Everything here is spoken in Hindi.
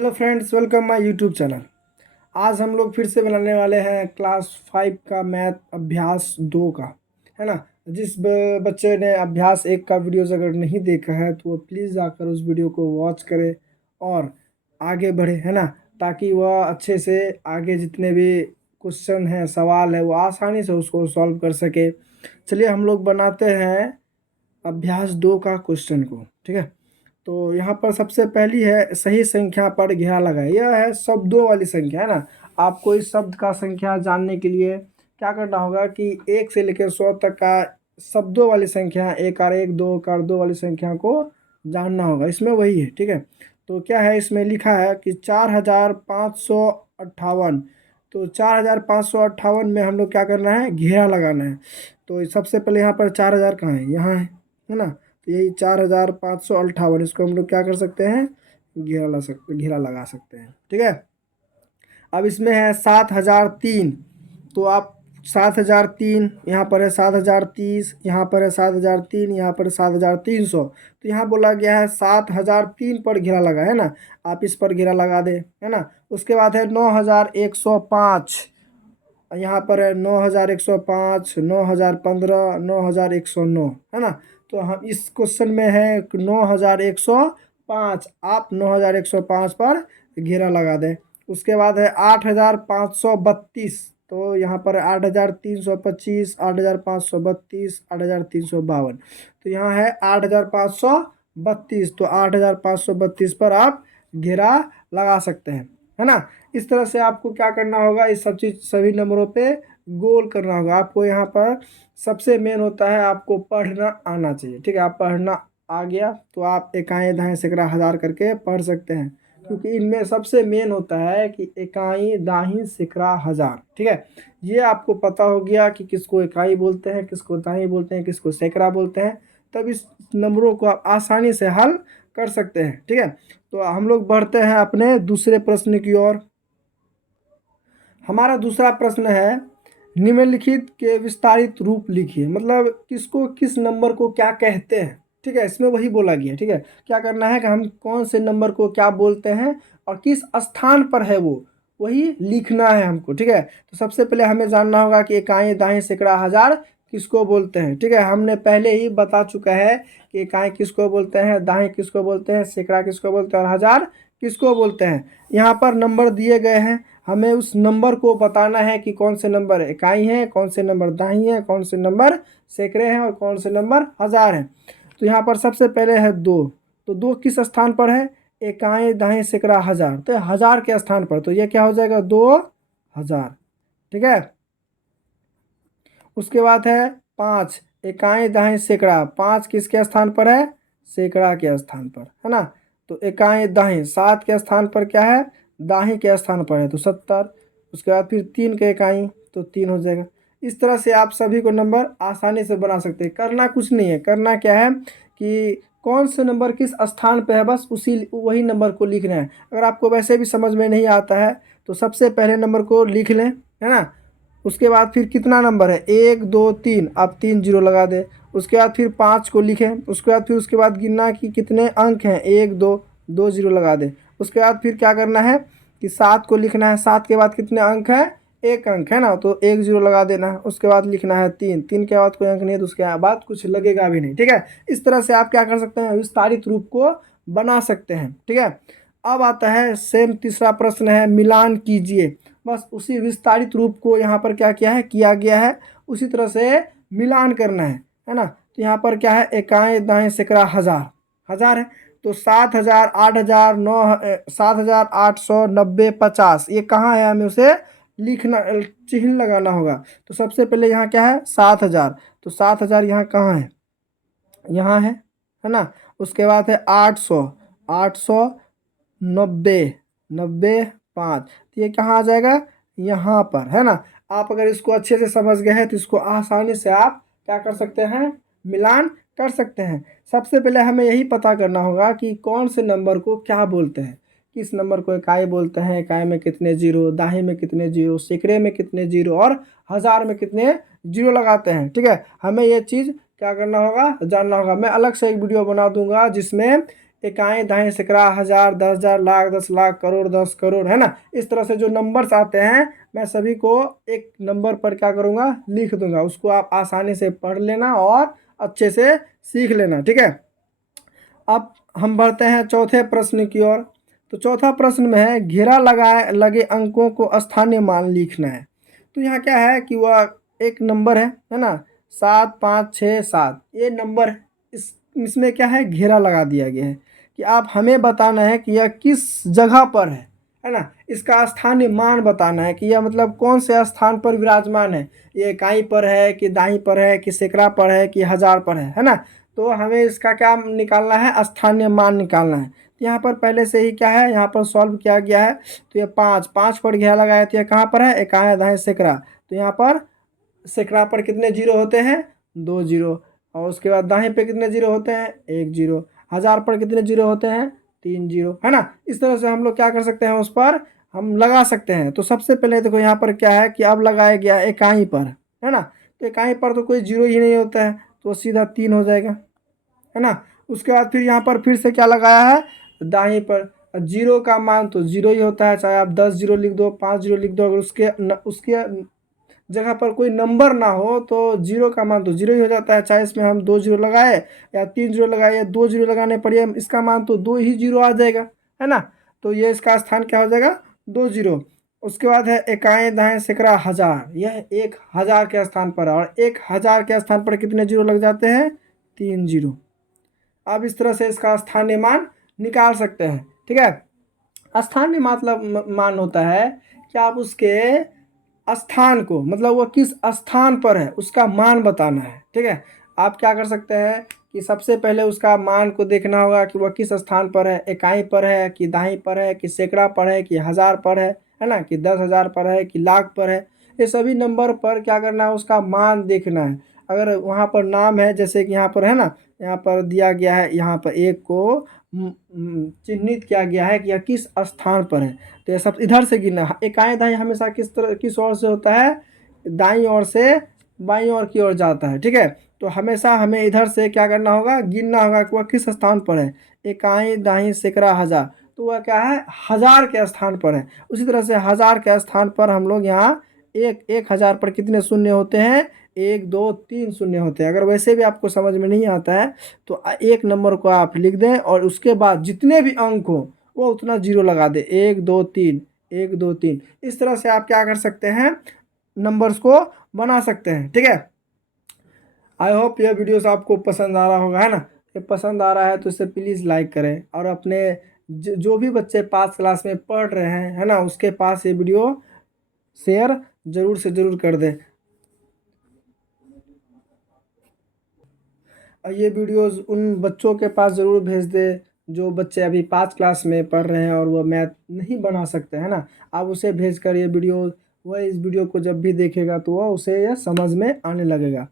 Hello friends, welcome my YouTube channel. आज हम लोग फिर से बनाने वाले हैं क्लास 5 का मैथ अभ्यास 2 का, है ना। जिस बच्चे ने अभ्यास 1 का वीडियोज़ अगर नहीं देखा है तो वो प्लीज़ जाकर उस वीडियो को वॉच करे और आगे बढ़े, है ना, ताकि वह अच्छे से आगे जितने भी क्वेश्चन हैं, सवाल है, वो आसानी से उसको सॉल्व कर सके। चलिए हम लोग बनाते हैं अभ्यास 2 का क्वेश्चन को, ठीक है। तो यहाँ पर सबसे पहली है सही संख्या पर घेरा लगाए। यह है शब्दों वाली संख्या, है ना। आपको इस शब्द का संख्या जानने के लिए क्या करना होगा कि 1 से लेकर 100 तक का शब्दों वाली संख्या, एक और एक, दो और दो वाली संख्या को जानना होगा। इसमें वही है, ठीक है। तो क्या है, इसमें लिखा है कि 4558। तो 4558 में हम लोग क्या करना है, घेरा लगाना है। तो सबसे पहले यहाँ पर 4000 कहाँ है, यहाँ है ना। तो यही 4558, इसको हम लोग क्या कर सकते हैं, घेरा लगा सकते हैं, ठीक है। अब इसमें है 7003। तो आप 7003, यहाँ पर है 7030, यहाँ पर है 7003, यहाँ पर 7300। तो यहाँ बोला गया है 7003 पर घेरा लगा, है ना। आप इस पर घेरा लगा दे, है ना। उसके बाद है 9105, यहाँ पर है 9105, 9015, 9109, है ना। तो हम इस क्वेश्चन में है 9105, आप 9105 पर घेरा लगा दें। उसके बाद है 8532। तो यहाँ पर 8325, 8532, 8352। तो यहाँ है 8532। तो 8532 पर आप घेरा लगा सकते हैं, है ना। इस तरह से आपको क्या करना होगा, इस सब चीज़ सभी नंबरों पे गोल करना होगा। आपको यहाँ पर सबसे मेन होता है आपको पढ़ना आना चाहिए, ठीक है। आप पढ़ना आ गया तो आप इकाई, दहाई, सैकड़ा, हज़ार करके पढ़ सकते हैं, क्योंकि इनमें सबसे मेन होता है कि इकाई, दाही, सैकड़ा, हज़ार, ठीक है। ये आपको पता हो गया कि किसको इकाई बोलते हैं, किसको दाही बोलते हैं, किसको सैकड़ा बोलते हैं, तब इस नंबरों को आप आसानी से हल कर सकते हैं, ठीक है। तो हम लोग बढ़ते हैं अपने दूसरे प्रश्न की ओर। हमारा दूसरा प्रश्न है, निम्नलिखित के विस्तारित रूप लिखिए। मतलब किसको, किस नंबर को क्या कहते हैं, ठीक है। इसमें वही बोला गया, ठीक है। क्या करना है कि हम कौन से नंबर को क्या बोलते हैं और किस स्थान पर है वो, वही लिखना है हमको, ठीक है। तो सबसे पहले हमें जानना होगा कि इकाई, दाही, सैकड़ा, हज़ार किसको बोलते हैं, ठीक है। हमने पहले ही बता चुका है कि इकाई किसको बोलते हैं, दाही किसको बोलते हैं, सैकड़ा किसको बोलते हैं और हज़ार किसको बोलते हैं। यहाँ पर नंबर दिए गए हैं, हमें उस नंबर को बताना है कि कौन से नंबर इकाई हैं, कौन से नंबर दाही हैं, कौन से नंबर सैकड़े हैं और कौन से नंबर हज़ार हैं। तो यहाँ पर सबसे पहले है 2। तो 2 किस स्थान पर है, इकाई, दाही, सैकड़ा, हज़ार। तो हज़ार के स्थान पर, तो ये क्या हो जाएगा, 2000, ठीक है। उसके बाद है 5, इकाई, दाही, सैकड़ा। 5 किसके स्थान पर है, सैकड़ा के स्थान पर, है ना। तो इकाई, दाही 7 के स्थान पर क्या है, दाही के स्थान पर है, तो 70। उसके बाद फिर 3 के इकाई, तो 3 हो जाएगा। इस तरह से आप सभी को नंबर आसानी से बना सकते हैं। करना कुछ नहीं है, करना क्या है कि कौन से नंबर किस स्थान पे है, बस उसी वही नंबर को लिखना है। अगर आपको वैसे भी समझ में नहीं आता है तो सबसे पहले नंबर को लिख लें, है ना। उसके बाद फिर कितना नंबर है, 1 2 3, आप 3 जीरो लगा दें। उसके बाद फिर 5 को लिखें। उसके बाद फिर उसके बाद गिनना कि कितने अंक हैं, 1 2, 2 जीरो लगा दें। उसके बाद फिर क्या करना है कि 7 को लिखना है। 7 के बाद कितने अंक हैं, 1 अंक, है ना, तो 1 जीरो लगा देना है। उसके बाद लिखना है 3। 3 के बाद कोई अंक नहीं है तो उसके बाद कुछ लगेगा भी नहीं, ठीक है। इस तरह से आप क्या कर सकते हैं, विस्तारित रूप को बना सकते हैं, ठीक है। अब आता है सेम तीसरा प्रश्न है, मिलान कीजिए। बस उसी विस्तारित रूप को यहाँ पर क्या किया है, किया गया है, उसी तरह से मिलान करना है ना। तो यहाँ पर क्या है, इकाई, दाही, सैकड़ा, हज़ार, हज़ार है। तो 7000, 8000, 7890, 50, ये कहाँ है, हमें उसे लिखना, चिन्ह लगाना होगा। तो सबसे पहले यहाँ क्या है, 7000। तो 7000 यहाँ कहाँ है, यहाँ है ना। उसके बाद है 800, 890, 90, 5, तो ये कहाँ आ जाएगा, यहाँ पर, है ना। आप अगर इसको अच्छे से समझ गए हैं तो इसको आसानी से आप क्या कर सकते हैं, मिलान कर सकते हैं। सबसे पहले हमें यही पता करना होगा कि कौन से नंबर को क्या बोलते हैं। किस नंबर को इकाई बोलते हैं, इकाई में कितने जीरो, दाही में कितने जीरो, सैकड़े में कितने जीरो और हज़ार में कितने जीरो लगाते हैं, ठीक है। हमें ये चीज़ क्या करना होगा, जानना होगा। मैं अलग से एक वीडियो बना दूंगा जिसमें इकाई, दहाई, सैकड़ा, हजार, 10,000, लाख, 10,00,000, करोड़, 10 करोड़, है ना। इस तरह से जो नंबर्स आते हैं मैं सभी को एक नंबर पर क्या करूँगा, लिख दूंगा। उसको आप आसानी से पढ़ लेना और अच्छे से सीख लेना, ठीक है। अब हम बढ़ते हैं चौथे प्रश्न की ओर। तो चौथा प्रश्न में है घेरा लगाए लगे अंकों को स्थानीय मान लिखना है। तो यहाँ क्या है कि वह एक नंबर है ना, 7, 5, 6, 7 ये नंबर है। इसमें क्या है, घेरा लगा दिया गया है कि आप हमें बताना है कि यह किस जगह पर है ना। इसका स्थानीय मान बताना है कि यह मतलब कौन से स्थान पर विराजमान है। ये इकाई पर है कि दाई पर है कि सैकड़ा पर है कि हजार पर है ना। तो हमें इसका क्या निकालना है, स्थानीय मान निकालना है। तो यहाँ पर पहले से ही क्या है, यहाँ पर सॉल्व किया गया है। तो ये 5 पर घेरा लगाया, तो ये कहाँ पर है, इकाई, दहाई, सैकड़ा। तो यहाँ पर सैकड़ा पर कितने जीरो होते हैं, 2 जीरो। और उसके बाद दाएं पे कितने जीरो होते हैं, 1 जीरो। हजार पर कितने जीरो होते हैं, 3 जीरो, है ना। इस तरह से हम लोग क्या कर सकते हैं, उस पर हम लगा सकते हैं। तो सबसे पहले देखो यहाँ पर क्या है कि अब लगाया गया है इकाई पर, है ना। तो इकाई पर तो कोई जीरो ही नहीं होता है, तो सीधा 3 हो जाएगा, है ना। उसके बाद फिर यहाँ पर फिर से क्या लगाया है, दाएं पर। जीरो का मान तो जीरो ही होता है, चाहे आप 10 जीरो लिख दो, 5 जीरो लिख दो। अगर उसके जगह पर कोई नंबर ना हो तो जीरो का मान तो जीरो ही हो जाता है। चाहे इसमें हम 2 जीरो लगाए या 3 जीरो लगाए या 2 जीरो लगाने पर ये इसका मान तो 2 ही जीरो आ जाएगा, है ना। तो ये इसका स्थान क्या हो जाएगा, 2 जीरो। उसके बाद है इकाई, दहाई, सैकड़ा, हजार। यह 1,000 के स्थान पर है, और 1,000 के स्थान पर कितने जीरो लग जाते हैं, 3 जीरो। अब इस तरह से इसका स्थानीय मान निकाल सकते हैं, ठीक है। स्थानीय मतलब मान होता है कि आप उसके स्थान को, मतलब वो किस स्थान पर है उसका मान बताना है, ठीक है। आप क्या कर सकते हैं कि सबसे पहले उसका मान को देखना होगा कि वह किस स्थान पर है, इकाई पर है कि दाई पर है कि सैकड़ा पर है कि हजार पर है ना, कि 10,000 पर है कि लाख पर है। ये सभी नंबर पर क्या करना है, उसका मान देखना है। अगर वहाँ पर नाम है, जैसे कि यहाँ पर है ना, यहाँ पर दिया गया है, यहाँ पर एक को चिन्हित किया गया है कि यह किस स्थान पर है। तो ये सब इधर से गिनना है। इकाई दाई हमेशा किस ओर से होता है, दाईं ओर से बाईं ओर की ओर जाता है, ठीक है। तो हमेशा हमें इधर से क्या करना होगा, गिनना होगा कि वह किस स्थान पर है। इकाई, दाई, सैकड़ा, हजार। तो वह क्या है, हजार के स्थान पर है। उसी तरह से हजार के स्थान पर हम लोग यहाँ 1,000 पर कितने शून्य होते हैं, 1, 2, 3 शून्य होते हैं। अगर वैसे भी आपको समझ में नहीं आता है तो एक नंबर को आप लिख दें और उसके बाद जितने भी अंक हो वो उतना जीरो लगा दे, 1, 2, 3, 1, 2, 3। इस तरह से आप क्या कर सकते हैं, नंबर्स को बना सकते हैं, ठीक है। आई होप यह वीडियोस आपको पसंद आ रहा होगा, है ना। ये पसंद आ रहा है तो इसे प्लीज़ लाइक करें, और अपने जो भी बच्चे 5 क्लास में पढ़ रहे हैं, है ना, उसके पास ये वीडियो शेयर ज़रूर से ज़रूर कर दें। और ये वीडियोस उन बच्चों के पास ज़रूर भेज दें जो बच्चे अभी 5 क्लास में पढ़ रहे हैं और वो मैथ नहीं बना सकते, है ना। आप उसे भेज कर ये वीडियो, वह इस वीडियो को जब भी देखेगा तो वह उसे यह समझ में आने लगेगा।